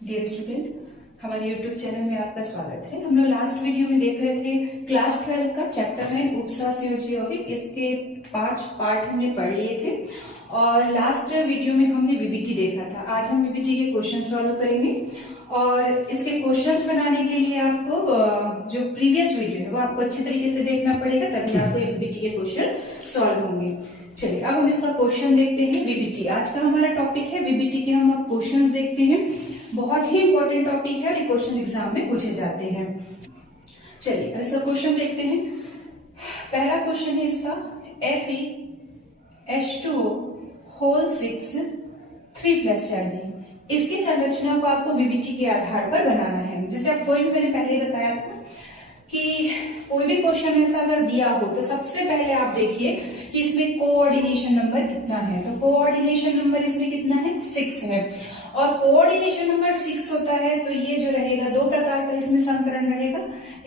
Dear student, हमारे YouTube channel में आपका स्वागत है। हम लोग लास्ट वीडियो में देख रहे थे क्लास 12 का चैप्टर 9 उपसंयोजी यौगिक। इसके 5 पार्ट हमने पढ़ लिए थे और लास्ट वीडियो में हमने बीबीटी देखा था। आज हम बीबीटी के क्वेश्चन सॉल्व करेंगे और इसके क्वेश्चंस बनाने के लिए आपको जो प्रीवियस वीडियो है वो आपको अच्छी तरीके से देखना पड़ेगा, तभी आपको बीबीटी के क्वेश्चन सॉल्व होंगे। चलिए अब हम इसका क्वेश्चन देखते हैं। बीबीटी आज का हमारा टॉपिक है। बीबीटी के हम अब क्वेश्चन देखते हैं। बहुत ही इंपॉर्टेंट टॉपिक है और ये क्वेश्चन एग्जाम में पूछे जाते हैं। चलिए ऐसा क्वेश्चन देखते हैं। पहला क्वेश्चन है इसका FeH2O होल 6 3+ चार्जिंग। इसकी संरचना को आपको बीबीटी के आधार पर बनाना है। जैसे आप कोई भी मैंने पहले ही बताया था कि कोई भी क्वेश्चन ऐसा अगर दिया हो तो सबसे पहले आप देखिए कि इसमें कोऑर्डिनेशन नंबर कितना है। तो कोऑर्डिनेशन नंबर इसमें कितना है, 6 है। और कोऑर्डिनेशन नंबर 6 होता है तो ये जो रहेगा, दो प्रकार का इसमें संकरण रहेगा।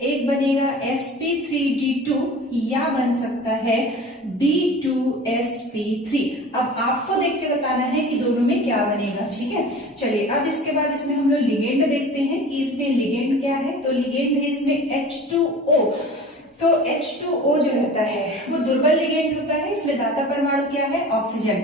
एक बनेगा sp3d2 या बन सकता है d2sp3। अब आपको देख के बताना है कि दोनों में क्या बनेगा, ठीक है। चलिए अब इसके बाद इसमें हम लोग लिगेंड देखते हैं कि इसमें लिगेंड क्या है। तो लिगेंड है इसमें H2O। तो H2O जो रहता है वो दुर्बल लिगेंड होता है। इसमें दाता परमाणु क्या है, ऑक्सीजन।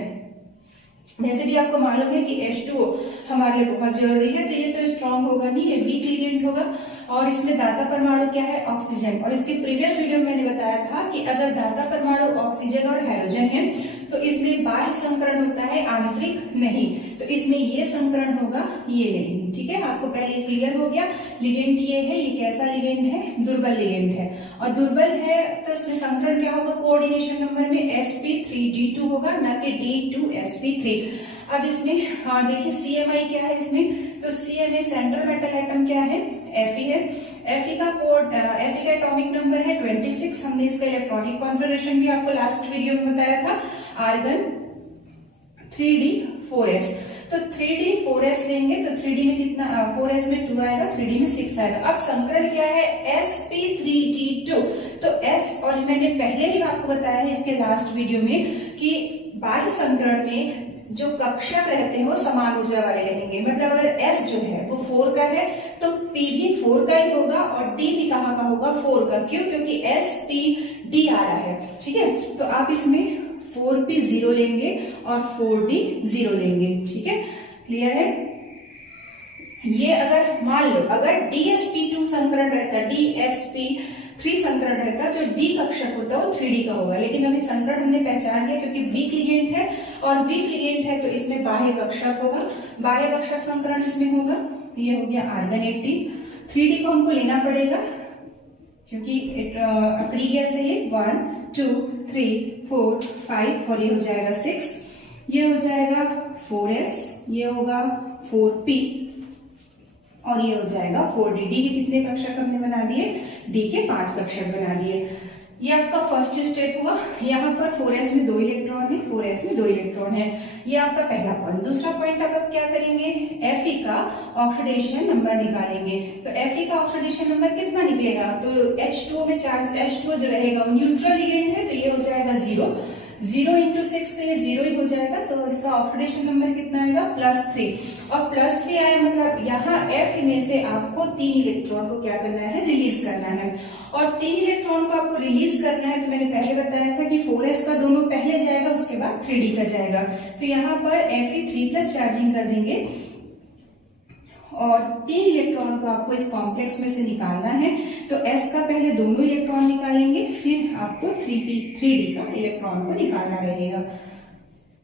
वैसे भी आपको मालूम है कि H2O हमारे लिए बहुत जरूरी है, तो ये तो स्ट्रॉन्ग होगा नहीं, ये वीक लिगेंड होगा। और इसमें दाता परमाणु क्या है, ऑक्सीजन। और इसके प्रीवियस वीडियो में मैंने बताया था कि अगर दाता परमाणु ऑक्सीजन और हाइड्रोजन है तो इसमें बाह्य संकरण होता है, आंतरिक नहीं। तो इसमें ये संकरण होगा, ये नहीं, ठीक है। आपको पहले क्लियर हो गया। लिगेंड ये है, ये कैसा लिगेंड है, दुर्बल लिगेंड है। और दुर्बल है तो इसमें संकरण क्या होगा, कोऑर्डिनेशन नंबर में sp3d2 होगा, ना कि d2sp3। अब इसमें देखिए CMI क्या है इसमें। तो CMA सेंट्रल मेटल एटम क्या है, Fe है। Fe का एटॉमिक नंबर है 26। हमने इसका इलेक्ट्रॉनिक कॉन्फ़िगरेशन भी आपको लास्ट वीडियो में बताया था। Argon 3d4s। तो 3d4s लेंगे तो 3d में कितना, 4s में 2 आएगा, 3d में 6 आएगा। अब संकरण क्या है, sp3d2। तो s, और मैंने पहले ही आपको बताया है इसके लास्ट वीडियो में कि बाह्य संकरण में जो कक्षक रहते हैं वो समान ऊर्जा वाले रहेंगे। मतलब अगर S जो है वो 4 का है तो P भी 4 का ही होगा और D भी कहाँ का होगा, 4 का। क्यों, क्योंकि SP D आ रहा है, ठीक है। तो आप इसमें 4P 0 लेंगे और 4D 0 लेंगे, ठीक है। क्लियर है। ये अगर मान लो अगर DsP2 संकरण रहता, DsP3 संकरण रहता, जो D कक्षक होता है वो 3D का होगा। लेकिन अभी संकरण हमने पहचान लिया क्योंकि वीक लिगेंड है और वीक लिगेंड है तो इसमें बाह्य कक्षक होगा। बाह्य कक्षक संकरण इसमें होगा, ये हो गया आर्गन 18। 3D को हमको लेना पड़ेगा क्योंकि अकड़ी गैस है ये। 1 2 3 4 5 और ये हो जाएगा 6, ये हो जाएगा 4s, ये होगा 4p और ये हो जाएगा 4d। डी के कितने कक्षक हमने बना दिए, डी के 5 कक्षक बना दिए। ये आपका फर्स्ट स्टेप हुआ। यहाँ पर 4s में 2 इलेक्ट्रॉन है, 4s में 2 इलेक्ट्रॉन है। ये आपका पहला पॉइंट। दूसरा पॉइंट आप क्या करेंगे, Fe का ऑक्सीडेशन नंबर निकालेंगे। तो Fe का ऑक्सीडेशन नंबर कितना निकलेगा, तो H2O में चार्ज H2O जो रहेगा वो न्यूट्रल लिगेंड है तो ये हो जाएगा 0। 0 × 6 तो ये 0 ही हो जाएगा। तो इसका ऑक्सीडेशन नंबर कितना आएगा, +3। और +3 आया मतलब यहाँ F में से आपको 3 इलेक्ट्रॉन को क्या करना है, रिलीज करना है। और 3 इलेक्ट्रॉन को आपको रिलीज करना है तो मैंने पहले बताया था कि 4s का दोनों पहले जाएगा, उसके बाद 3d का जाएगा। तो यहाँ पर Fe 3+ चार्जिंग कर देंगे और 3 इलेक्ट्रॉन को आपको इस कॉम्प्लेक्स में से निकालना है। तो s का पहले दोनों इलेक्ट्रॉन निकालेंगे, फिर आपको 3d का इलेक्ट्रॉन को निकालना रहेगा।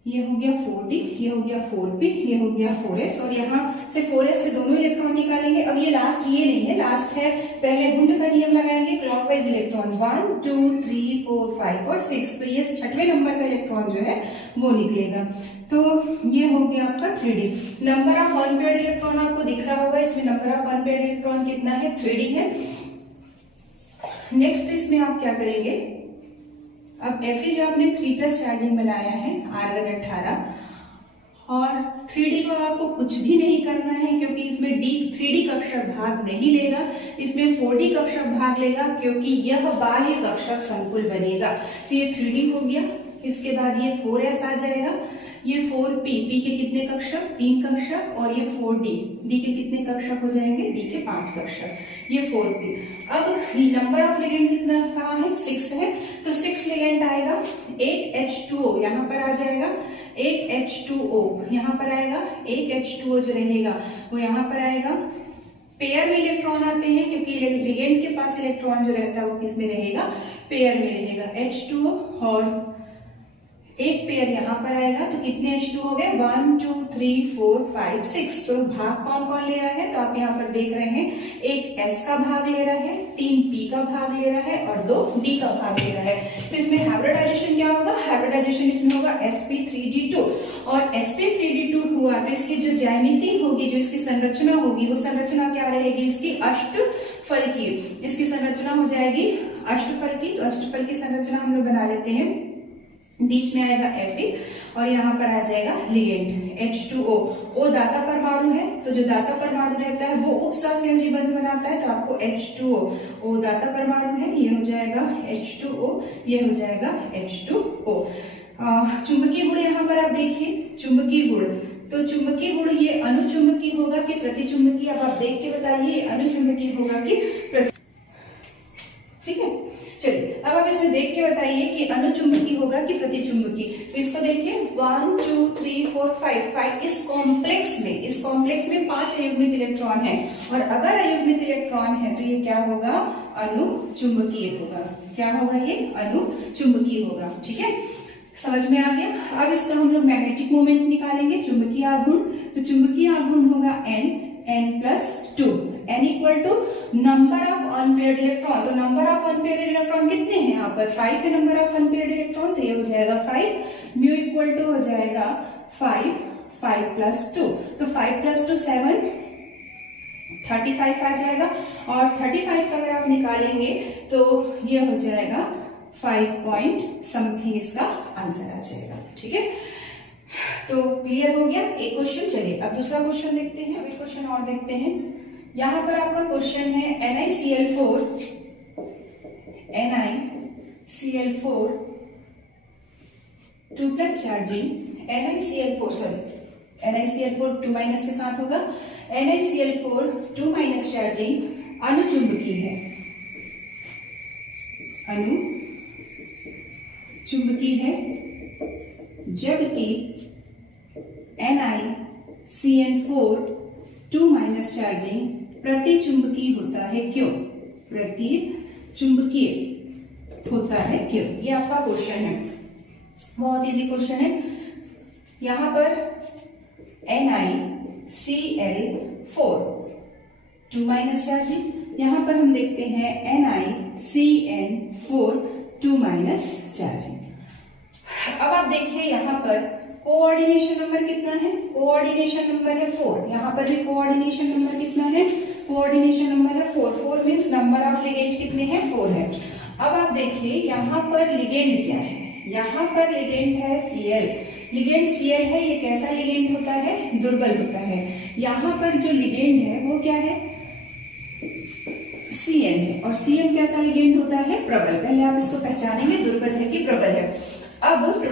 ये हो गया 4d, ये हो गया 4p, ये हो गया 4s और यहाँ से 4s से दोनों इलेक्ट्रॉन निकालेंगे। अब ये लास्ट ये नहीं है, लास्ट है पहले हुंड का नियम लगाएंगे, क्लॉकवाइज इलेक्ट्रॉन 1 2 3 4 5 और 6। तो ये 6वें नंबर का इलेक्ट्रॉन जो है वो निकलेगा। तो ये हो गया आपका 3d। Number of unpaired electron आपको दिख रहा होगा। इसमें नंबर ऑफ अनपेयर्ड इलेक्ट्रॉन कितना है, 3d है। नेक्स्ट इसमें आप क्या करेंगे, अब Fe जो आपने 3+ चार्जिंग बनाया है, आर्गन 18 और 3d को आपको कुछ भी नहीं करना है क्योंकि इसमें 3d कक्षक भाग नहीं लेगा, इसमें 4d कक्षक भाग लेगा क्योंकि यह बाह्य कक्षक संकुल बनेगा। तो ये 3d हो गया। इसके बाद ये 4s आ जाएगा, ये 4p, p के कितने कक्षक, 3 कक्षक, और ये 4d, d के कितने कक्षक हो जाएंगे, d के 5 कक्षक, ये 4p। अब नंबर ऑफ लिगेंड कितना कहाँ है, 6 है, तो 6 लिगेंड आएगा, एक H2O यहाँ पर आ जाएगा, एक H2O यहाँ पर आएगा, एक H2O जो रहेगा वो यहाँ पर आएगा। पेयर में इलेक्ट्रॉन आते हैं क्योंकि लिगेंड के पास इलेक्ट्रॉन जो रहता है वो किस में रहेगा, पेयर में रहेगा, H2O, और एक पेयर यहाँ पर आएगा, तो कितने H2 हो गए, 1 2 3 4 5 6। तो भाग कौन कौन ले रहा है, तो आप यहाँ पर देख रहे हैं, एक S का भाग ले रहा है, 3 P का भाग ले रहा है, और 2 D का भाग ले रहा है। तो इसमें हाइब्रिडाइजेशन क्या होगा, हाइब्रिडाइजेशन इसमें होगा sp3d2, और sp3d2 हुआ तो इसकी जो ज्यामिति होगी, जो इसकी संरचना होगी, वो संरचना क्या रहेगी, इसकी अष्टफल की, इसकी संरचना हो जाएगी अष्टफल की। तो अष्टफल की संरचना हम लोग बना लेते हैं, बीच में आएगा Fe और यहाँ पर आ जाएगा लिगेंड H2O। O दाता परमाणु है, तो जो दाता परमाणु रहता है वो उपसहसंयोजी बंध बनाता है, तो आपको H2O, O दाता परमाणु है, ये हो जाएगा H2O, ये हो जाएगा H2O। चुंबकीय गुण यहाँ पर आप देखिए, चुंबकीय गुण, तो चुंबकीय गुण ये अनुचुंबकीय होगा कि प्रतिचुंबकीय, अब आप देख के बताइए अनुचुंबकीय होगा कि प्रति, ठीक है। चलिए अब आप इसमें देख के बताइए कि अनुचुंबकीय होगा कि प्रतिचुंबकीय। तो इसको देखिए 1 2 3 4 5 इस कॉम्प्लेक्स में 5 अयुग्मित इलेक्ट्रॉन है, और अगर अयुग्मित इलेक्ट्रॉन है तो ये क्या होगा, अनुचुंबकीय होगा। क्या होगा, ये अनुचुंबकीय होगा, ठीक है, समझ में आ गया। अब इसका हम लोग मैग्नेटिक मोमेंट निकालेंगे, चुंबकीय आघूर्ण, तो चुंबकीय आघूर्ण होगा n+2, n equal to number of unpaired electron. तो नंबर ऑफ अनपेयर्ड इलेक्ट्रॉन कितने हैं यहाँ पर, 5 है नंबर ऑफ अनपेयर्ड इलेक्ट्रॉन, तो ये हो जाएगा 5, म्यू इक्वल टू हो जाएगा 5, 5+2, तो 5+2 7, 35 आ जाएगा, और 35 का अगर आप निकालेंगे तो ये हो जाएगा 5 पॉइंट समथिंग, इसका आंसर आ जाएगा, ठीक है। तो क्लियर हो गया एक क्वेश्चन। चलिए अब दूसरा क्वेश्चन देखते हैं, अभी क्वेश्चन और देखते हैं। यहाँ पर आपका क्वेश्चन है NiCl4 2+ चार्जिंग, NiCl4 2- के साथ होगा, NiCl4 2- चार्जिंग अनुचुंबकीय है, अनुचुंबकीय है, जबकि NiCN4 2- चार्जिंग प्रतिचुंबकीय होता है, क्यों, प्रतिचुंबकीय होता है क्यों, ये आपका क्वेश्चन है, बहुत इजी क्वेश्चन है। यहाँ पर NiCl4 2- चार्जिंग, यहाँ पर हम देखते हैं NiCN4 2- चार्जिंग। अब आप देखिए यहाँ पर कोऑर्डिनेशन नंबर कितना है, कोऑर्डिनेशन नंबर है 4, यहाँ पर भी कोऑर्डिनेशन नंबर कितना है, कोऑर्डिनेशन नंबर है 4, 4 मीन्स नंबर ऑफ लिगेंड कितने हैं, 4 है। अब आप देखिए यहाँ पर लिगेंड क्या है, यहाँ पर लिगेंड है Cl, लिगेंड Cl है, ये कैसा लिगेंड होता है, दुर्बल होता है। यहाँ पर जो लिगेंड है वो क्या है, Cn है, और Cn कैसा लिगेंड होता है, प्रबल। पहले आप इसको पहचानेंगे दुर्बल है कि प्रबल है। अब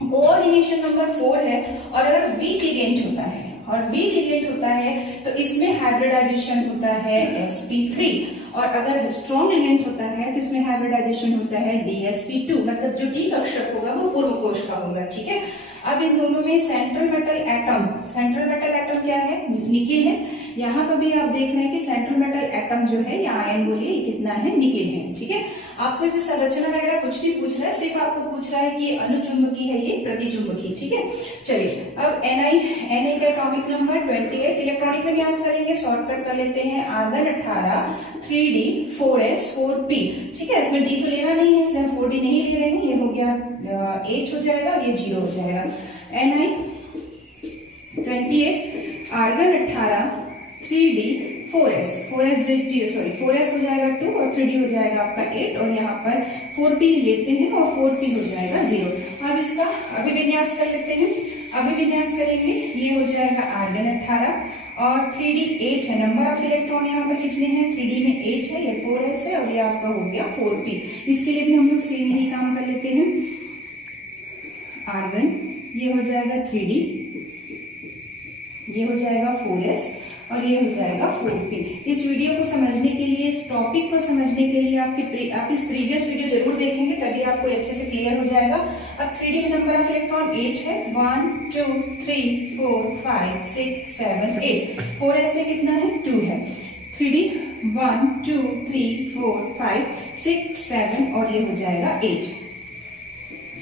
कोऑर्डिनेशन नंबर 4 है, और अगर वीक लिगेंड होता है, और वीक लिगेंड होता है तो इसमें हाइब्रिडाइजेशन होता है sp3, और अगर स्ट्रॉन्ग लिगेंड होता है तो इसमें हाइब्रिडाइजेशन होता है dsp2, मतलब जो डी कक्षक होगा वो पूर्व कोश का होगा, ठीक है। अब इन दोनों में सेंट्रल मेटल एटम क्या है, निकिल है। यहाँ पर भी आप देख रहे हैं कि सेंट्रल मेटल एटम जो है, या आयन बोलिए कितना है, निकिल है, ठीक है। आपको इसमें संरचना वगैरह कुछ नहीं पूछ रहा है, सिर्फ आपको पूछ रहा है कि ये अनुचुंबकीय है, ये प्रतिचुंबकीय, ठीक है। चलिए अब Na का एटॉमिक नंबर 28, इलेक्ट्रॉनिक विन्यास करेंगे, शॉर्टकट कर लेते हैं, आर्गन 18 3d 4s 4p, ठीक है। इसमें d तो लेना नहीं है, इसलिए हम 4d नहीं ले रहे हैं, ये हो गया 8 हो जाएगा, ये 0 हो जाएगा। Ni 28 आर्गन 18 3d 4s हो जाएगा 2, और 3d हो जाएगा आपका 8, और यहाँ पर 4p लेते हैं और 4p हो जाएगा 0। अब इसका अभिविन्यास कर लेते हैं, अभिविन्यास करेंगे, ये हो जाएगा आर्गन 18 और 3d 8 है, नंबर ऑफ इलेक्ट्रॉन यहाँ पर कितने हैं, 3d में 8 है, ये 4s है, और ये आपका हो गया 4p। इसके लिए भी हम लोग सेम ही काम कर लेते हैं, आर्गन ये हो जाएगा 3D, ये हो जाएगा 4s और ये हो जाएगा 4p। इस वीडियो को समझने के लिए, इस टॉपिक को समझने के लिए आप इस प्रीवियस वीडियो जरूर देखेंगे, तभी आपको अच्छे से क्लियर हो जाएगा। अब 3D में नंबर ऑफ इलेक्ट्रॉन 8 है, 1 2 3 4 5 6 7 8। 4s में कितना है? 2 है। 3D 1 2 3 4 5 6 7 और ये हो जाएगा 8।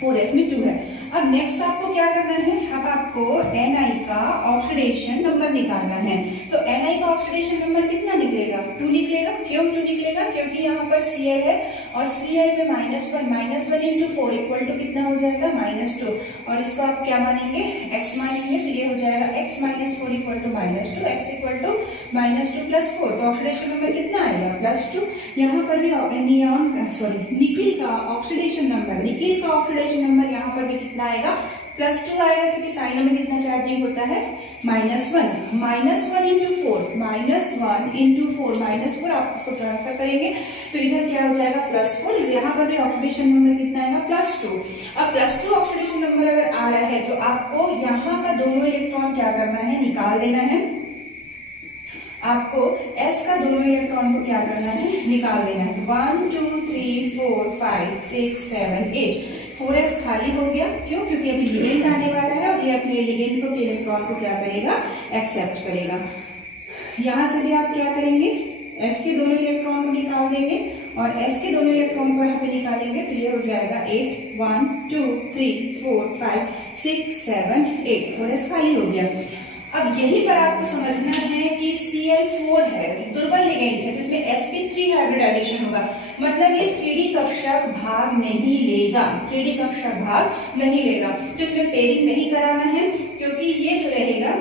4s में 2 है। अब नेक्स्ट आपको क्या करना है? अब आपको Ni का ऑक्सीडेशन नंबर निकालना है। तो Ni का ऑक्सीडेशन नंबर कितना निकलेगा? 2 निकलेगा। क्यों 2 निकलेगा? क्योंकि यहाँ पर Cl है और Cl में -1 इंटू 4 इक्वल टू कितना हो जाएगा? -2। और इसको आप क्या मानेंगे? x मानेंगे, तो ये हो जाएगा x -4 equal to -2, x equal to -2 + 4। तो ऑक्सीडेशन नंबर कितना आएगा? +2। यहाँ पर भी निकिल का ऑक्सीडेशन नंबर यहाँ पर भी कितना आएगा? +2 आएगा, क्योंकि साइनों में कितना चार्जिंग होता है? -1 इंटू 4, -4 आप इसको ट्रांसफर करेंगे तो इधर क्या हो जाएगा? +4। यहाँ पर भी ऑक्सीडेशन नंबर कितना आएगा? +2। अब +2 ऑक्सीडेशन नंबर अगर आ रहा है तो आपको यहाँ का दोनों इलेक्ट्रॉन क्या करना है? निकाल देना है। आपको S का दोनों इलेक्ट्रॉन को क्या करना है? निकाल देना है। 1 2 3 4 5 6 7 8। 4s खाली हो गया। क्यों? क्योंकि अभी लिगेंड आने वाला है और ये अपने लिगेंड को, इलेक्ट्रॉन को क्या करेगा? एक्सेप्ट करेगा। यहां से भी आप क्या करेंगे? S के दोनों इलेक्ट्रॉन को निकाल देंगे और S के दोनों इलेक्ट्रॉन को यहाँ पे निकालेंगे तो ये हो जाएगा 8 1 2 3 4 5 6 7 8। 4s खाली हो गया। अब यहीं पर आपको समझना है कि Cl4 है, दुर्बल लिगेंड है, तो इसमें sp3 हाइब्रिडाइजेशन होगा। मतलब ये 3D कक्षक भाग नहीं लेगा, 3D कक्षक भाग नहीं लेगा। तो इसमें पेयरिंग नहीं कराना है, क्योंकि ये जो रहेगा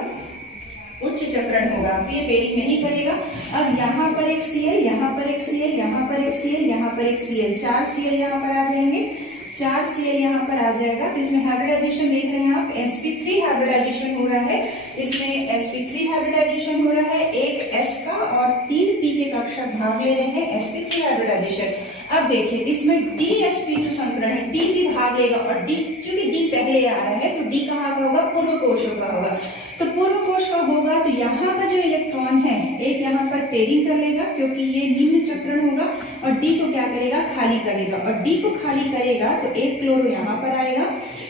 उच्च चक्रण होगा, तो ये पेयरिंग नहीं करेगा। अब यहाँ पर एक Cl, यहाँ पर एक Cl, यहाँ पर एक Cl, यहाँ पर एक Cl, 4 Cl यहाँ पर आ जाएंगे, 4 Cl यहाँ पर आ जाएगा। तो इसमें हाइब्रिडाइजेशन देख रहे हैं आप, sp3 हाइब्रिडाइजेशन हो रहा है, इसमें sp3 हाइब्रिडाइजेशन हो रहा है, एक s का और 3 p के कक्षक भाग ले रहे हैं, sp3 हाइब्रिडाइजेशन। अब देखिए इसमें dsp2 संकरण है, d भी भाग लेगा और d, चूंकि d पहले आ रहा है तो d कहाँ का होगा? पूर्व कोशियों का होगा। तो पूर्व कोश का होगा तो यहाँ का जो इलेक्ट्रॉन है एक यहाँ पर पेयरिंग कर लेगा, क्योंकि ये निम्न चक्रण होगा, और डी को क्या करेगा? खाली करेगा। और डी को खाली करेगा तो एक क्लोरो यहाँ पर आएगा,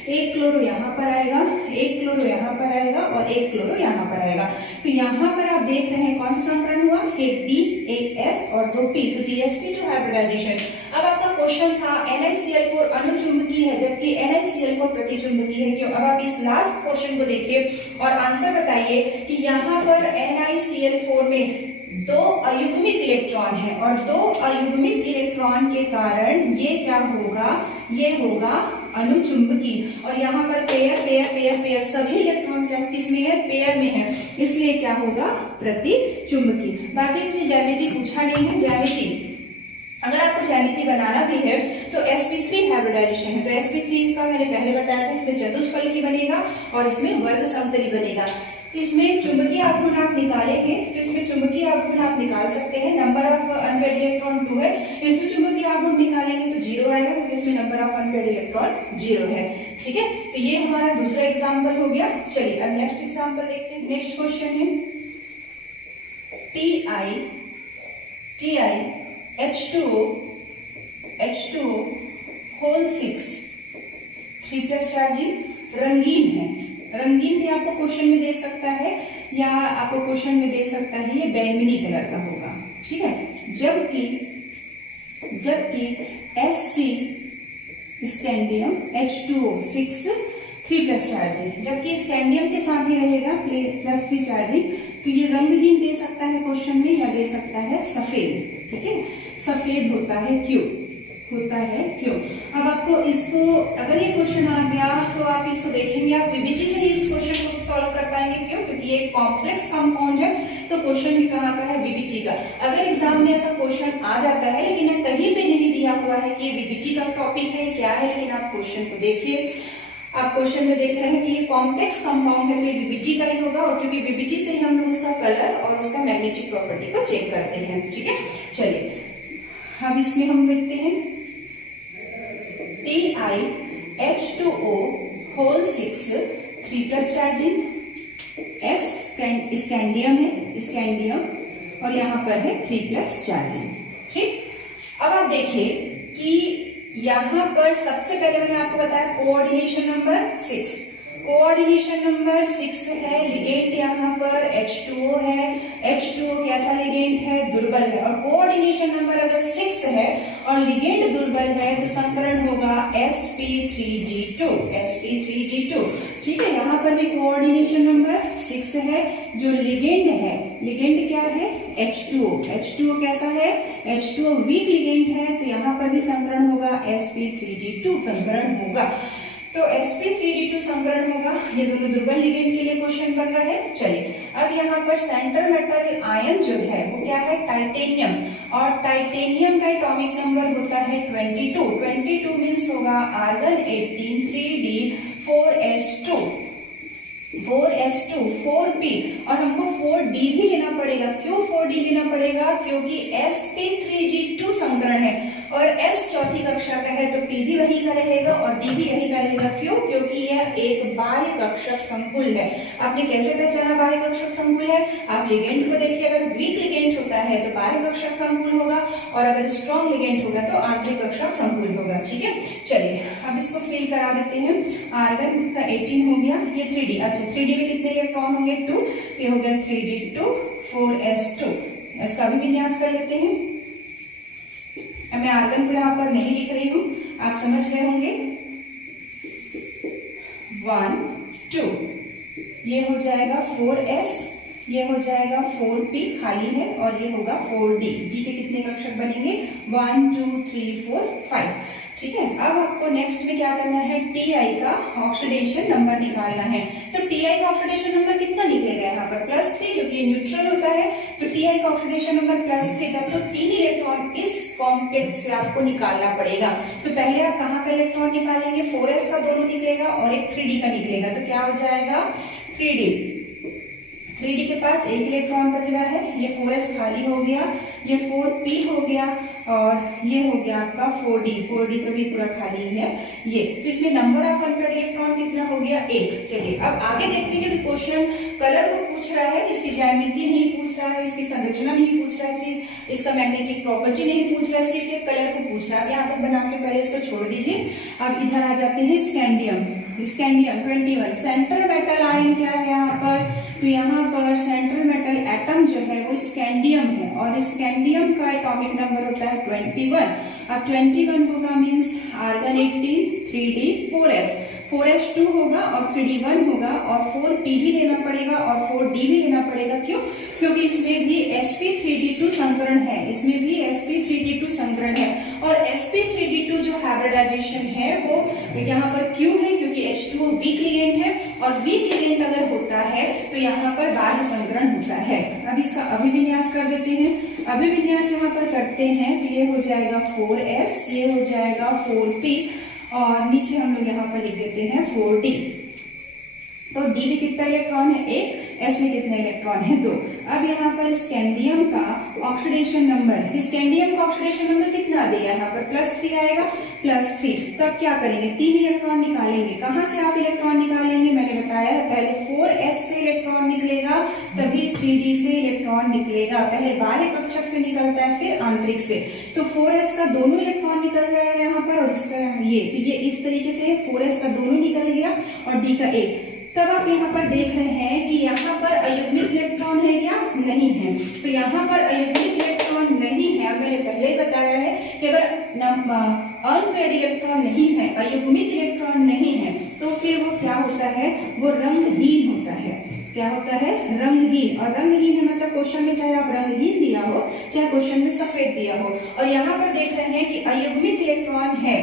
एक क्लोरो यहाँ पर आएगा, एक क्लोरो यहाँ पर आएगा और एक क्लोरो यहाँ पर आएगा। तो यहाँ पर आप देख रहे हैं कौन सा संकरण हुआ? एक डी, एक एस और 2 पी, तो dsp2 हाइब्रिडाइजेशन। अब आपका क्वेश्चन था NiCl4 अणुचुंबकीय है जबकि NiCl4 प्रतिचुंबकीय है। क्यों? अब आप इस लास्ट पोर्शन को देखिए और आंसर बताइए कि यहाँ पर NiCl4 में 2 अयुग्मित इलेक्ट्रॉन है और 2 अयुग्मित इलेक्ट्रॉन के कारण ये क्या होगा? ये होगा अणुचुंबकीय। और यहाँ पर पेयर पेयर पेयर पेयर सभी इलेक्ट्रॉन क्या किसमें है? पेयर में है, इसलिए क्या होगा? प्रतिचुंबकीय। बाकी इसमें ज्यामिति पूछा नहीं है। ज्यामिति अगर आपको ज्यामिति बनाना भी है तो sp3 हाइब्रिडाइजेशन है, तो sp3 का मैंने पहले बताया था, इसमें चतुष्फलकी बनेगा और इसमें वर्ग समतली बनेगा। इसमें चुंबकीय आघूर्ण आप निकालेंगे तो इसमें चुंबकीय आघूर्ण आप निकाल सकते हैं। नंबर ऑफ अनपेयर्ड इलेक्ट्रॉन 2 है, तो इसमें चुंबकीय आघूर्ण निकालेंगे तो 0 आएगा, क्योंकि इसमें नंबर ऑफ अनपेयर्ड इलेक्ट्रॉन 0 है। ठीक है, तो ये हमारा दूसरा एग्जाम्पल हो गया। चलिए अब नेक्स्ट एग्जाम्पल देखते हैं। नेक्स्ट क्वेश्चन है H2O होल 6 3+ चार्जिंग रंगीन है। रंगीन भी आपको क्वेश्चन में दे सकता है या आपको क्वेश्चन में दे सकता है ये बैंगनी कलर का होगा। ठीक है, जबकि Sc स्कैंडियम H2O 6 3+ चार्जिंग, जबकि स्कैंडियम के साथ ही रहेगा +3 चार्जिंग, तो ये रंगहीन दे सकता है क्वेश्चन में या दे सकता है सफेद। ठीक है, सफेद होता है क्यों? अब आपको इसको अगर ये क्वेश्चन आ गया तो आप इसको देखेंगे, आप वीबीटी से ही इस क्वेश्चन को सॉल्व कर पाएंगे। क्यों? क्योंकि ये कॉम्प्लेक्स कंपाउंड है, तो क्वेश्चन भी कहाँ का है? वीबीटी का। अगर एग्जाम में ऐसा क्वेश्चन आ जाता है लेकिन कहीं पे नहीं दिया हुआ है कि ये वीबीटी का टॉपिक है क्या है, लेकिन आप क्वेश्चन को देखिए, आप क्वेश्चन में देख रहे हैं कि ये कॉम्प्लेक्स कंपाउंड है तो ये वीबीटी का ही होगा, और क्योंकि वीबीटी से ही हम लोग उसका कलर और उसका मैग्नेटिक प्रॉपर्टी को चेक करते हैं। ठीक है, चलिए अब इसमें हम देखते हैं TiH2O whole 6 3+ charging, S scandium है, स्कैंडियम, और यहाँ पर है 3+ चार्जिंग। ठीक, अब आप देखिए कि यहाँ पर सबसे पहले मैंने आपको बताया कोऑर्डिनेशन नंबर 6, कोऑर्डिनेशन नंबर 6 है, लिगेंड यहाँ पर H2O है, H2O कैसा लिगेंड है, दुर्बल है, और कोऑर्डिनेशन नंबर अगर 6 है और लिगेंड दुर्बल है तो संकरण होगा sp3d2, sp3d2। ठीक है, यहाँ पर भी कोऑर्डिनेशन नंबर 6 है, जो लिगेंड है, लिगेंड क्या है, H2O, H2O कैसा है, H2O वीक लिगेंड है, तो यहाँ पर भी संकरण होगा sp3d2 संकरण होगा। तो sp3d2 संकरण होगा, ये दोनों दुर्बल लिगेंड के लिए क्वेश्चन बन रहा है। चलिए, अब यहाँ पर सेंट्रल मेटल आयन जो है वो क्या है, टाइटेनियम, और टाइटेनियम का एटॉमिक नंबर होता है 22, 22 मीन्स होगा आर्गन 18 3d 4s2 4p, और हमको 4d भी लेना पड़ेगा। क्यों 4d लेना पड़ेगा, क्योंकि sp3d2 संकरण है और s चौथी कक्षा का है, तो p भी वही का रहेगा और d भी यही का रहेगा। क्यों, क्योंकि यह एक बाह्य कक्षक संकुल है। आपने कैसे पहचाना बाह्य कक्षक संकुल है, आप लिगेंड को देखिए, अगर वीक लिगेंड होता है तो बाह्य कक्षक संकुल होगा, और अगर स्ट्रॉन्ग लिगेंड होगा तो आंतरिक कक्षक संकुल होगा। ठीक है, चलिए अब इसको फिल करा देते हैं। आर्गन का 18 हो गया, ये 3d, अच्छा 3d में कितने इलेक्ट्रॉन होंगे, 2, ये हो गया 3d2 4s2। इसका भी विन्यास कर लेते हैं। मैं आर्गन को यहाँ पर नहीं लिख रही हूँ, आप समझ गए होंगे। 1 2, ये हो जाएगा 4s, ये हो जाएगा 4p खाली है, और ये होगा 4d। d के कितने कक्षक बनेंगे, 1 2 3 4 5। ठीक है, अब आपको नेक्स्ट में क्या करना है, Ti का ऑक्सीडेशन नंबर निकालना है। तो Ti का ऑक्सीडेशन नंबर कितना निकलेगा यहाँ पर, +3, क्योंकि ये न्यूट्रल होता है, तो Ti का ऑक्सीडेशन नंबर +3, तो आपको 3 इलेक्ट्रॉन इस कॉम्प्लेक्स से आपको निकालना पड़ेगा। तो पहले आप कहाँ का इलेक्ट्रॉन निकालेंगे, 4s का दोनों निकलेगा और एक 3d का निकलेगा, तो क्या हो जाएगा 3d के पास एक इलेक्ट्रॉन बच रहा है, ये 4s खाली हो गया, ये 4p हो गया, और ये हो गया आपका 4d तो भी पूरा खाली है ये। तो इसमें नंबर ऑफ अनपेयर्ड इलेक्ट्रॉन कितना हो गया, 1। चलिए अब आगे देखते हैं कि क्वेश्चन कलर को पूछ रहा है, इसकी ज्यामिति नहीं पूछ रहा है, इसकी संरचना नहीं पूछ रहा है, इसका मैग्नेटिक प्रॉपर्टी नहीं पूछ रहा है, सिर्फ ये कलर को पूछ रहा है। अब यहाँ तक बना के पहले इसको छोड़ दीजिए। अब इधर आ जाते हैं स्कैंडियम 21। सेंट्रल मेटल आयन क्या है यहाँ पर, तो यहाँ पर सेंट्रल मेटल एटम जो है वो स्कैंडियम है, और स्कैंडियम का एटॉमिक नंबर होता है 21। अब 21 होगा मीन्स आर्गन 18 3d 4s2 होगा और 3d 1 होगा, और 4p भी लेना पड़ेगा और 4d भी लेना पड़ेगा। क्यों, क्योंकि इसमें भी sp3d2 संकरण है, इसमें भी sp3d2 संकरण है, और sp3d2 जो हाइब्रिडाइजेशन है वो यहाँ पर क्यों है, क्योंकि H2O वीक लिगेंड है, और वीक लिगेंड अगर होता है तो यहाँ पर बाह्य संकरण होता है। अब इसका अभिविन्यास कर देते हैं। अभिविन्यास यहाँ पर करते हैं तो ये हो जाएगा 4s, ये हो जाएगा 4p, और नीचे हम लोग यहाँ पर लिख देते हैं 4d। तो d में कितना इलेक्ट्रॉन है, 1, s में कितने इलेक्ट्रॉन है, 2। अब यहाँ पर स्कैंडियम का ऑक्सीडेशन नंबर, स्कैंडियम का ऑक्सीडेशन नंबर कितना दिया यहाँ पर, +3 आएगा, +3। तब क्या करेंगे, 3 इलेक्ट्रॉन निकालेंगे। कहाँ से आप इलेक्ट्रॉन निकालेंगे, मैंने बताया पहले 4s से इलेक्ट्रॉन निकलेगा, तभी 3d से इलेक्ट्रॉन निकलेगा। पहले बाह्य कक्षक से निकलता है, फिर आंतरिक से। तो 4s का दोनों इलेक्ट्रॉन निकल जाएगा यहाँ पर, और इसका ये, तो ये इस तरीके से 4s का दोनों निकल गया और d का 1। तब आप यहाँ पर देख रहे हैं कि यहाँ पर अयुग्मित इलेक्ट्रॉन है क्या, नहीं है। तो यहाँ पर अयुग्मित इलेक्ट्रॉन नहीं है, और मैंने पहले ही बताया है कि अगर अनपेयर्ड इलेक्ट्रॉन नहीं है, अयुग्मित इलेक्ट्रॉन नहीं है, तो फिर वो क्या होता है, वो रंगहीन होता है। क्या होता है, रंगहीन। और रंगहीन है मतलब क्वेश्चन में चाहे आप रंगहीन दिया हो, चाहे क्वेश्चन में सफेद दिया हो। और यहाँ पर देख रहे हैं कि अयुग्मित इलेक्ट्रॉन है,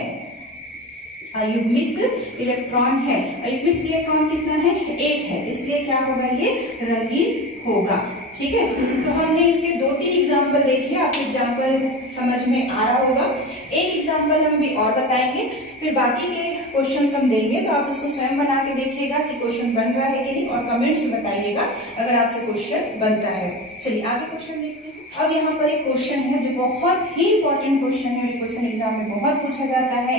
अयुग्मित इलेक्ट्रॉन है। अयुग्मित इलेक्ट्रॉन कितना है, 1 है, इसलिए क्या होगा, ये रंगीन होगा। ठीक है, तो हमने इसके 2-3 एग्जाम्पल देखे, आपके एग्जाम्पल समझ में आ रहा होगा। एक एग्जाम्पल हम भी और बताएंगे, फिर बाकी के क्वेश्चन हम देंगे, तो आप इसको स्वयं बना के देखिएगा कि क्वेश्चन बन रहा है कि नहीं, और कमेंट्स में बताइएगा अगर आपसे क्वेश्चन बनता है। चलिए आगे क्वेश्चन देखते हैं। अब यहाँ पर एक क्वेश्चन है जो बहुत ही इंपॉर्टेंट क्वेश्चन है, और क्वेश्चन एग्जाम में बहुत पूछा जाता है।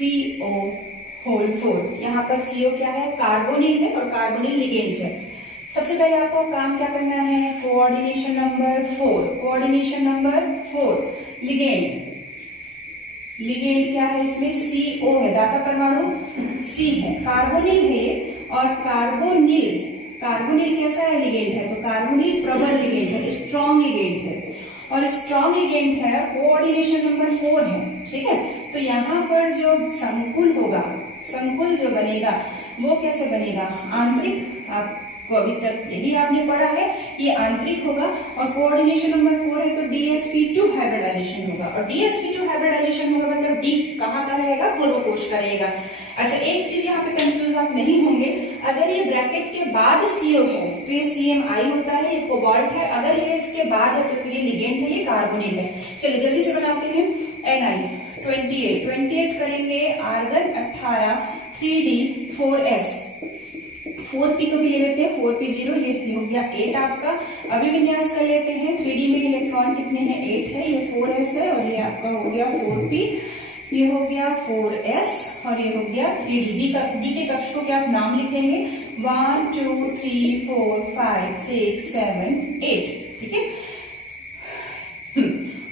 NiCO whole 4। यहाँ पर CO क्या है, कार्बोनिल है और कार्बोनिल लिगेंड है। सबसे पहले आपको काम क्या करना है, coordination number 4, coordination number 4 ligand. Ligand क्या है, इसमें CO है, दाता परमाणु C है, कार्बोनिल है और कार्बोनिल, कार्बोनिल कैसा है, लिगेंड है, तो कार्बोनिल प्रबल लिगेंड है, स्ट्रॉन्ग लिगेंड है और स्ट्रॉन्ग लिगेंड है, कोऑर्डिनेशन नंबर 4 है। ठीक है, तो यहाँ पर जो संकुल होगा, संकुल जो बनेगा वो कैसे बनेगा, आंतरिक, आपको अभी तक यही आपने पढ़ा है, ये आंतरिक होगा और कोऑर्डिनेशन नंबर 4 है तो DsP2 हाइब्रिडाइजेशन होगा और DsP2 हाइब्रिडाइजेशन होगा मतलब D कहाँ का रहेगा, पूर्व कोश का रहेगा। अच्छा, एक चीज यहाँ पे कंफ्यूज आप नहीं होंगे, अगर ये ब्रैकेट के बाद CO है तो ये CMI होता है, ये कोबाल्ट है, अगर ये इसके बाद है तो फिर ये लिगेंड है, ये कार्बोनिल है। चलिए जल्दी से बनाते हैं। Ni 28 करेंगे, आर्गन 18, 3D4S, 4p को भी ले लेते हैं, 4p0, ये हो गया 8 आपका। अभी विन्यास कर लेते हैं, 3D में इलेक्ट्रॉन कितने हैं, 8 है, ये 4s है और ये आपका हो गया 4p, ये हो गया 4s और ये हो गया 3D। डी के कक्ष को क्या आप नाम लिखेंगे, 1 2 3 4 5 6 7 8। ठीक है,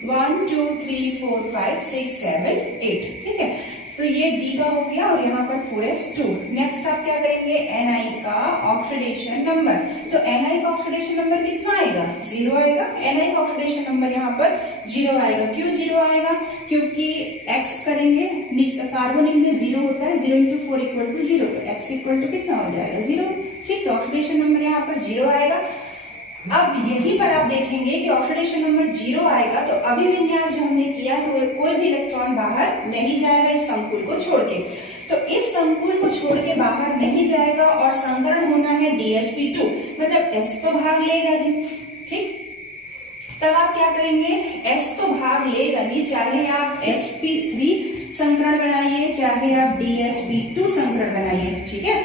1 2 3 4 5 6 7 8। ठीक है, तो ये D का हो गया और यहाँ पर 4s2। नेक्स्ट आप क्या करेंगे, Ni का ऑक्सीडेशन नंबर, तो Ni का ऑक्सीडेशन नंबर कितना आएगा, 0 आएगा। Ni का ऑक्सीडेशन नंबर यहाँ पर 0 आएगा। क्यों 0 आएगा, क्योंकि X करेंगे, कार्बोनिल में 0 होता है, 0 × 4 = 0, तो X = कितना हो जाएगा, 0। ठीक, तो ऑक्सीडेशन नंबर यहाँ पर 0 आएगा। अब यहीं पर आप देखेंगे कि ऑक्सीडेशन नंबर 0 आएगा तो अभिविन्यास जो हमने किया तो कोई भी इलेक्ट्रॉन बाहर नहीं जाएगा इस संकुल को छोड़ के, तो इस संकुल को छोड़ के बाहर नहीं जाएगा और संकरण होना है DsP2, मतलब S तो भाग लेगा ही। ठीक, तब आप क्या करेंगे, S तो भाग लेगा ही, चाहे आप sp3 संकरण बनाइए चाहे आप DsP2 संकरण बनाइए। ठीक है,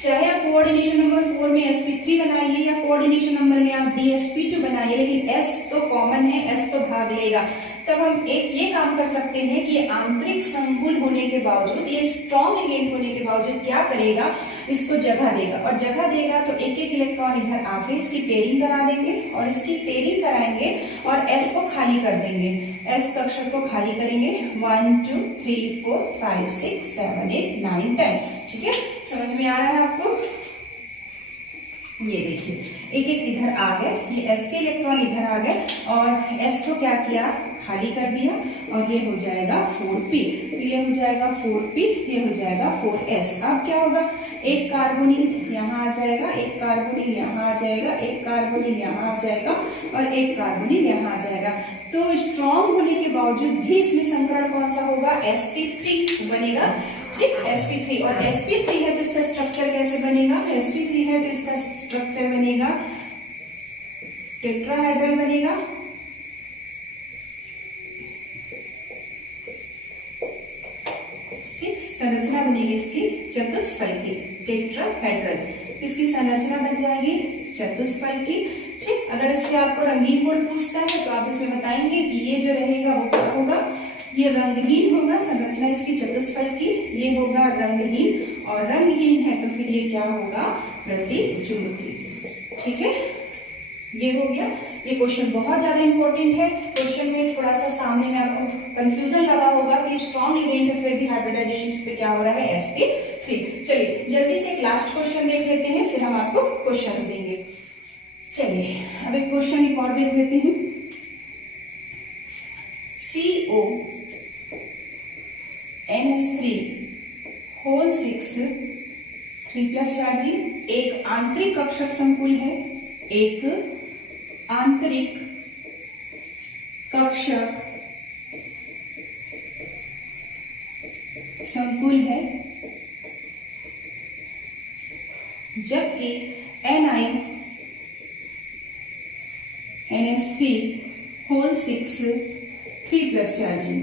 चाहे आप कोऑर्डिनेशन नंबर 4 में sp3 बनाइए या कोऑर्डिनेशन नंबर में आप DsP2 बनाइए, लेकिन S तो कॉमन है, S तो भाग लेगा। तब हम एक ये काम कर सकते हैं कि आंतरिक संकुल होने के बावजूद, ये स्ट्रॉन्ग लिगेंड होने के बावजूद क्या करेगा, इसको जगह देगा और जगह देगा तो एक एक इलेक्ट्रॉन इधर आके इसकी पेयरिंग करा देंगे और इसकी पेयरिंग कराएंगे और S को खाली कर देंगे, S कक्षक को खाली करेंगे, 1 2 3 4 5 6 7 8 9 10। ठीक है, समझ में आ रहा है आपको, ये देखिए एक एक इधर आ गए, ये S के इलेक्ट्रॉन इधर आ गए और S को क्या किया, खाली कर दिया और ये हो जाएगा 4p, तो ये हो जाएगा 4p, ये हो जाएगा 4s। अब क्या होगा, एक कार्बोनिल यहाँ आ जाएगा, एक कार्बोनिल यहाँ आ जाएगा, एक कार्बोनिल यहाँ आ जाएगा और एक कार्बोनिल यहाँ आ जाएगा। तो स्ट्रॉन्ग होने के बावजूद भी इसमें संकरण कौन सा होगा, sp3 बनेगा। ठीक, sp3, और sp3 है तो इसका स्ट्रक्चर कैसे बनेगा, sp3 है तो इसका स्ट्रक्चर बनेगा टेट्राहेड्रल बनेगा। संरचना बनेगी इसकी चतुष्फल की, टेट्राहेड्रल, इसकी संरचना बन जाएगी चतुष्फल की। ठीक, अगर इससे आपको रंगीन गुण पूछता है तो आप इसमें बताएंगे कि ये जो रहेगा वो क्या होगा, ये रंगहीन होगा, संरचना इसकी चतुष्फल की, ये होगा रंगहीन और रंगहीन है तो फिर ये क्या होगा, प्रतिचुंबकीय। ठीक है, ये हो गया। ये क्वेश्चन बहुत ज्यादा इंपॉर्टेंट है, क्वेश्चन में थोड़ा सा सामने में आपको कंफ्यूजन लगा होगा कि स्ट्रॉन्ग लिगेंड है फिर भी हाइब्रिडाइजेशन पे क्या हो रहा है, sp3। चलिए जल्दी से एक लास्ट क्वेश्चन देख लेते हैं फिर हम आपको क्वेश्चंस देंगे। चलिए अब एक क्वेश्चन एक और देख लेते हैं। CO NH3 होल 6 3+ चार्जिंग एक आंतरिक कक्षक संकुल है, एक आंतरिक कक्षक संकुल है, जबकि Ni NH3 होल 6 3+ चार्जिंग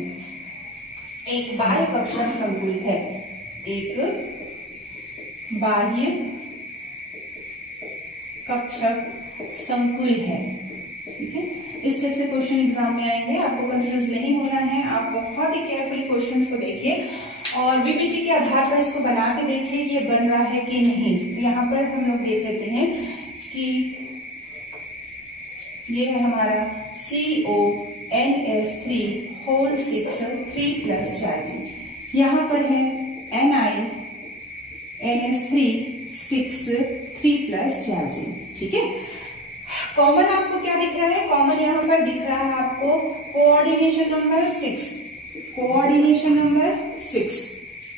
एक बाह्य कक्षक संकुल है, एक बाह्य कक्षक संकुल है। ठीक है, इस टाइप से क्वेश्चन एग्जाम में आएंगे, आपको कंफ्यूज नहीं होना है, आप बहुत ही केयरफुली क्वेश्चंस को देखिए और बीपीटी के आधार पर इसको बना के देखिए कि ये बन रहा है कि नहीं। तो यहाँ पर हम लोग देख लेते हैं कि ये है हमारा CONS3 होल 6 3 प्लस चार्जिंग, यहाँ पर है NiNS3 6 3 प्लस चार्जिंग। ठीक है, कॉमन आपको क्या दिख रहा है? कॉमन यहाँ पर दिख रहा है आपको coordination number 6, coordination number 6।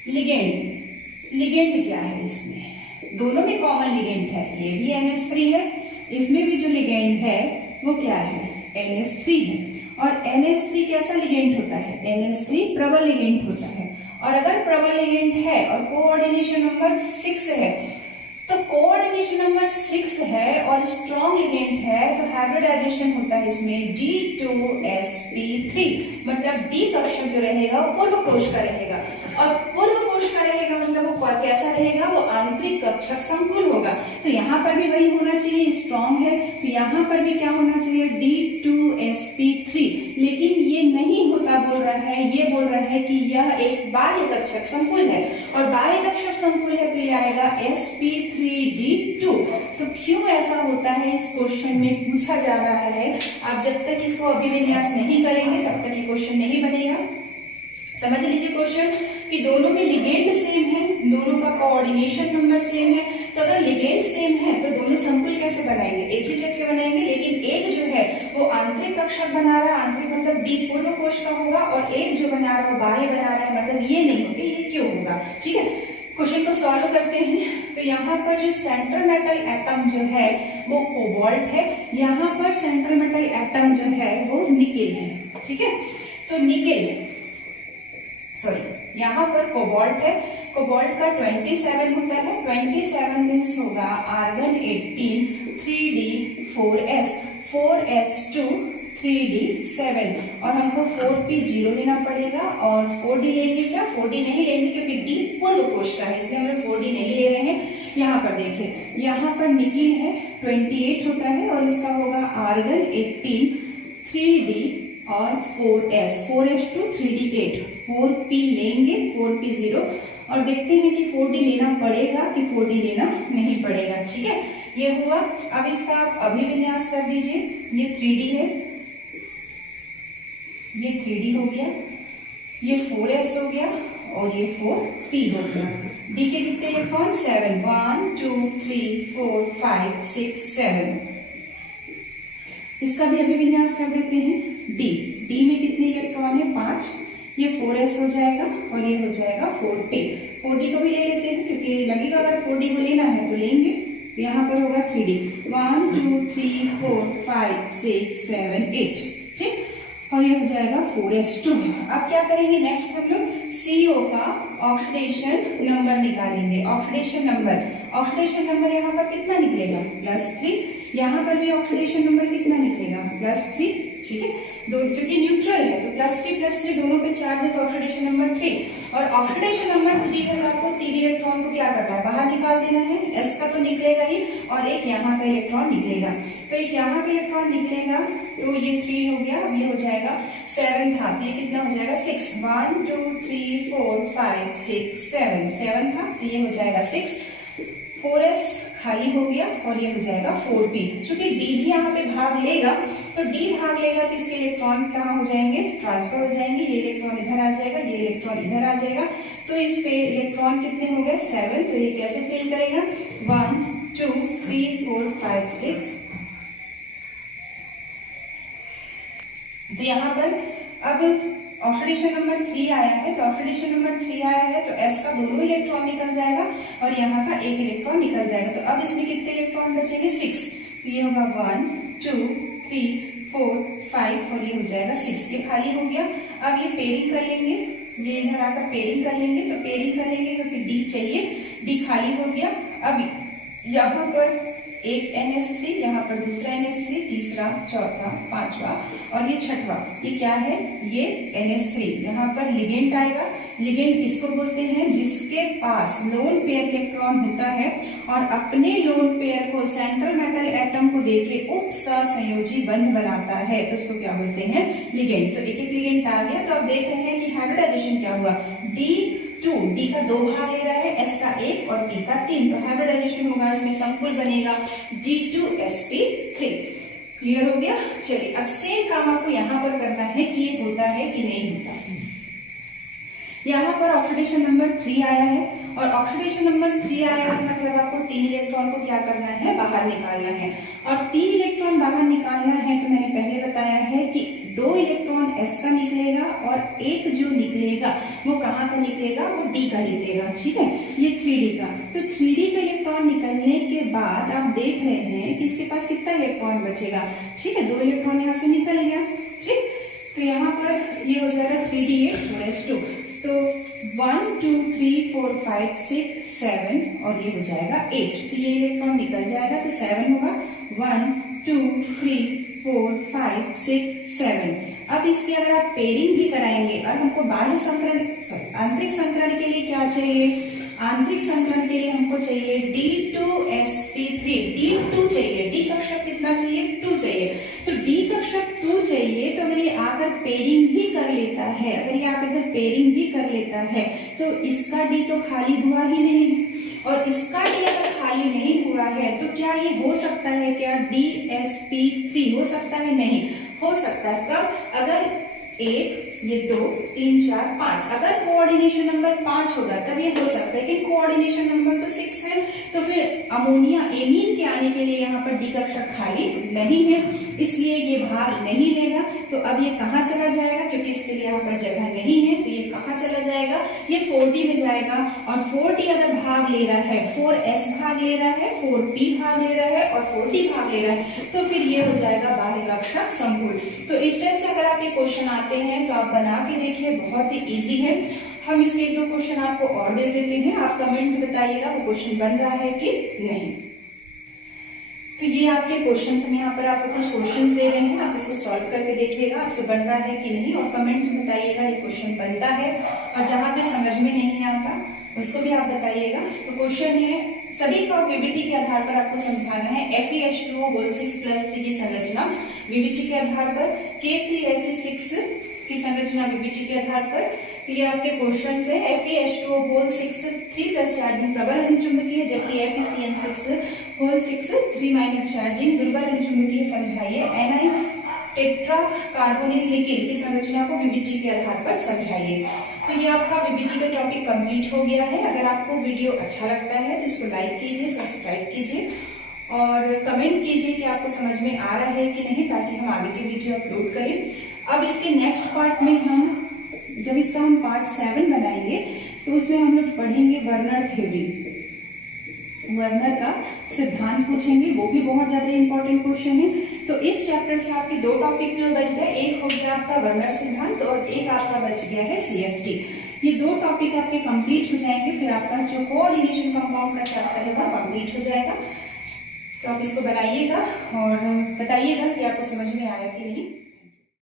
Ligand क्या है इसमें? दोनों में कॉमन लिगेंड है, ये भी NS3 है, इसमें भी जो लिगेंड है वो क्या है? NS3 है। और NS3 कैसा लिगेंड होता है? NS3 प्रबल लिगेंड होता है। और अगर प्रबल लिगेंड है और कोऑर्डिनेशन नंबर 6 है, तो कोऑर्डिनेशन नंबर 6 है और स्ट्रॉन्ग लिगेंड है, तो हाइब्रिडाइजेशन होता है इसमें D2sp3, मतलब D कक्षक जो रहेगा वो पूर्व कोश का रहेगा, और पूर्व कोश का रहेगा मतलब वो कैसा रहेगा? वो आंतरिक कक्षक संकुल होगा। तो यहाँ पर भी वही होना चाहिए, स्ट्रॉन्ग है, तो यहाँ पर भी क्या होना चाहिए? D2sp3, लेकिन ये नहीं होता बोल रहा है, ये बोल रहा है कि यह एक बाह्य कक्षक संकुल है, और बाह्य कक्षक संकुल है तो ये आएगा sp3d2। तो क्यों ऐसा होता है इस क्वेश्चन में पूछा जा रहा है। आप जब तक इसको अभिविन्यास नहीं करेंगे तब तक ये क्वेश्चन नहीं बनेगा। समझ लीजिए क्वेश्चन कि दोनों में लिगेंड सेम है, दोनों का कोऑर्डिनेशन नंबर सेम है, तो अगर लिगेंड सेम है तो दोनों संकुल कैसे बनाएंगे? एक ही टाइप के बनाएंगे, लेकिन एक जो है वो आंतरिक कक्षक बना रहा है, आंतरिक मतलब डी पूर्व कोश का होगा, और एक जो बना रहा है बाह्य बना रहा है, मतलब ये नहीं होगा, ये क्यों होगा? ठीक है, क्वेश्चन को सॉल्व करते हैं। तो यहाँ पर जो सेंट्रल मेटल एटम जो है वो कोबाल्ट है, यहाँ पर सेंट्रल मेटल एटम जो है वो निकेल है। ठीक है, तो निकेल यहाँ पर कोबाल्ट है, कोबाल्ट का 27 होता है, 27 मीन्स होगा आर्गन 18 3d4s 4s2 3d7, और हमको 4p0 लेना पड़ेगा, और 4d लेंगे क्या? 4d नहीं लेंगे क्योंकि d पूर्व कोश का है, इसलिए हम लोग 4d नहीं ले रहे हैं। यहाँ पर देखिए, यहाँ पर निकिल है 28 होता है, और इसका होगा आर्गन 18 3d और 4s2 3d8, 4p लेंगे 4p0, और देखते हैं कि 4d लेना पड़ेगा कि 4d लेना नहीं पड़ेगा। ठीक है, ये हुआ। अब इसका आप अभिविन्यास कर दीजिए, ये 3d है, ये 3d हो गया, ये 4s हो गया, और ये 4p हो गया। d के कितने इलेक्ट्रॉन? 7, 1 2 3 4 5 6 7। इसका भी अभिविन्यास कर देते हैं। डी में कितने इलेक्ट्रॉन है? 5, ये 4s हो जाएगा, और ये हो जाएगा 4p। 4d को भी ले लेते हैं क्योंकि लगेगा अगर 4d को लेना है तो लेंगे। यहाँ पर होगा 3d, 1 2 3 4 5 6 7 8। ठीक, और ये हो जाएगा 4s2। अब क्या करेंगे? नेक्स्ट हम लोग CO का ऑक्सीडेशन नंबर निकालेंगे। ऑक्सीडेशन नंबर यहाँ पर कितना निकलेगा? +3। यहाँ पर भी ऑक्सीडेशन नंबर कितना निकलेगा? +3। ठीक है, दो क्योंकि न्यूट्रल है तो +3 दोनों पे चार्ज है, तो ऑक्सीडेशन नंबर 3। और ऑक्सीडेशन नंबर 3 है तो आपको 3 इलेक्ट्रॉन को क्या करना है? बाहर निकाल देना है। s का तो निकलेगा ही, और एक यहाँ का इलेक्ट्रॉन निकलेगा, तो एक यहाँ का इलेक्ट्रॉन निकलेगा, तो ये 3 हो गया। अब ये हो जाएगा 7 था, तो ये कितना हो जाएगा? 6। 1 2 3 4 5 6 7 था, तो ये हो जाएगा 6। 4s खाली हो गया, और ये हो जाएगा 4p। चूंकि d भी यहाँ पे भाग लेगा, तो d भाग लेगा तो इसके इलेक्ट्रॉन कहाँ हो जाएंगे? ट्रांसफर हो जाएंगे। ये इलेक्ट्रॉन इधर आ जाएगा, ये इलेक्ट्रॉन इधर आ जाएगा, तो इस पे इलेक्ट्रॉन कितने हो गए? 7। तो ये कैसे फिल करेगा? 1 2 3 4 5 6। तो यहाँ पर अब ऑक्सीडेशन नंबर 3 आया है, तो ऑक्सीडेशन नंबर 3 आया है तो s का दोनों इलेक्ट्रॉन निकल जाएगा, और यहाँ का एक इलेक्ट्रॉन निकल जाएगा। तो अब इसमें कितने इलेक्ट्रॉन बचेंगे? 6। तो ये होगा 1 2 3 4 5, और ये हो जाएगा 6। ये खाली हो गया। अब ये पेयरिंग कर लेंगे, ये इधर आकर पेयरिंग कर लेंगे, तो पेयरिंग करेंगे क्योंकि d चाहिए, d खाली हो गया। अब यहाँ पर एक NS3, यहाँ पर दूसरा NS3, तीसरा, चौथा, पांचवा, और ये छठवा। ये क्या है? ये NS3। यहाँ पर लिगेंड आएगा। लिगेंड किसको बोलते हैं? जिसके पास लोन पेयर इलेक्ट्रॉन होता है और अपने लोन पेयर को सेंट्रल मेटल एटम को देके उप सहसंयोजी बंध बनाता है, तो उसको क्या बोलते हैं? लिगेंड। तो एक एक लिगेंड आ गया। तो आप देख रहे हैं कि हाइब्रिडाइजेशन क्या हुआ? D2 2, डी का 2 भाग ले रहा है, एस का 1 और पी का 3, तो हाइब्रिडाइजेशन होगा, इसमें संकुल बनेगा D2sp3। क्लियर हो गया। चलिए अब सेम काम आपको यहाँ पर करना है कि ये होता है कि नहीं होता। यहाँ पर ऑक्सीडेशन नंबर 3 आया है और ऑक्सीडेशन नंबर 3 आया है मतलब आपको 3 इलेक्ट्रॉन को क्या करना है, बाहर निकालना है। और 3 इलेक्ट्रॉन बाहर निकालना है तो मैंने पहले बताया है कि 2 इलेक्ट्रॉन एस का निकलेगा और एक जो निकलेगा वो कहाँ का निकलेगा, वो डी का निकलेगा। ठीक है, ये 3D का। तो 3D का इलेक्ट्रॉन निकलने के बाद आप देख रहे हैं कि इसके पास कितना इलेक्ट्रॉन बचेगा। ठीक है, 2 इलेक्ट्रॉन यहाँ से निकल गया। ठीक, तो यहाँ पर ये हो जाएगा 3d8 4s2। तो 1 2 3 4 5 6 7 और ये हो जाएगा 8। तो ये इलेक्ट्रॉन निकल जाएगा तो 7 होगा। 1 2 3 4 5 6 7। अब इसकी अगर आप पेयरिंग भी कराएंगे और हमको बाह्य संकरण आंतरिक संकरण के लिए क्या चाहिए, आंतरिक संकरण के लिए हमको चाहिए D2sp3, D2 चाहिए। डी कक्षक कितना चाहिए, 2 चाहिए। तो डी कक्षक 2 चाहिए। तो अगर ये आकर पेयरिंग भी कर लेता है, अगर ये आकर पेयरिंग भी कर लेता है तो इसका डी तो खाली हुआ ही नहीं है, और इसका डी अगर खाली नहीं हुआ है तो क्या ये हो सकता है, क्या DsP3 हो सकता है, नहीं हो सकता है। कब, अगर 1 ये 2 3 4 5 अगर कोऑर्डिनेशन नंबर 5 होगा तब ये हो सकता है कि कोऑर्डिनेशन नंबर तो 6 है, तो फिर अमोनिया एमीन के आने के लिए यहाँ पर डी कक्षक खाली नहीं है, इसलिए ये भाग नहीं लेगा। तो अब ये कहाँ चला जाएगा, क्योंकि इसके लिए यहाँ पर जगह नहीं है तो ये कहाँ चला जाएगा, ये 4D में जाएगा। और 4D अगर भाग ले रहा है, 4s भाग ले रहा है, 4p भाग ले रहा है और 4D भाग ले रहा है, तो फिर ये हो जाएगा बाह्य कक्षक संकुल। तो इस टाइप से अगर आप ये क्वेश्चन आते हैं तो आप बना के देखिए, बहुत ही इजी है। हम इसके 1-2 क्वेश्चन आपको और दे देते हैं, आप कमेंट से बताइएगा वो क्वेश्चन बन रहा है कि नहीं। तो ये आपके क्वेश्चन, हम यहाँ पर आपको कुछ क्वेश्चंस दे रहे हैं, आप इसको सॉल्व करके देखिएगा आपसे बन रहा है कि नहीं, और कमेंट में बताइएगा ये क्वेश्चन बनता है। और जहाँ पे समझ में नहीं आता उसको भी आप बताइएगा। तो क्वेश्चन है, सभी का वीबीटी के आधार पर आपको समझाना है Fe2O6+3 की संरचना वीबीटी के आधार पर, K3Fe6 की संरचना वीबीटी के आधार पर। तो ये आपके क्वेश्चन है। Fe2O6 3+ चार्जिंग प्रबल अनुचुंबकीय, जबकि Fe3N6 3- चार्जिंग दुर्बल अनुचुंबकीय। समझाइए। Ni टेट्रा कार्बोनिल निकिल की संरचना को वीबीटी के आधार पर समझाइए। तो ये आपका वीबीटी का टॉपिक कंप्लीट हो गया है। अगर आपको वीडियो अच्छा लगता है तो इसको लाइक कीजिए, सब्सक्राइब कीजिए और कमेंट कीजिए कि आपको समझ में आ रहा है कि नहीं, ताकि हम आगे की वीडियो अपलोड करें। अब इसके नेक्स्ट पार्ट में जब इसका हम पार्ट 7 बनाएंगे तो उसमें हम लोग पढ़ेंगे वर्नर थ्योरी, वर्नर का सिद्धांत पूछेंगे, वो भी बहुत ज्यादा इंपॉर्टेंट क्वेश्चन है। तो इस चैप्टर से आपके 2 टॉपिक बच गए, एक हो गया आपका वर्नर सिद्धांत और एक आपका बच गया है CFT। ये 2 टॉपिक आपके कंप्लीट हो जाएंगे, फिर आपका जो कोऑर्डिनेशन कंपाउंड का चैप्टर है वो कंप्लीट हो जाएगा। तो आप इसको बनाइएगा और बताइएगा कि आपको समझ में आया कि नहीं।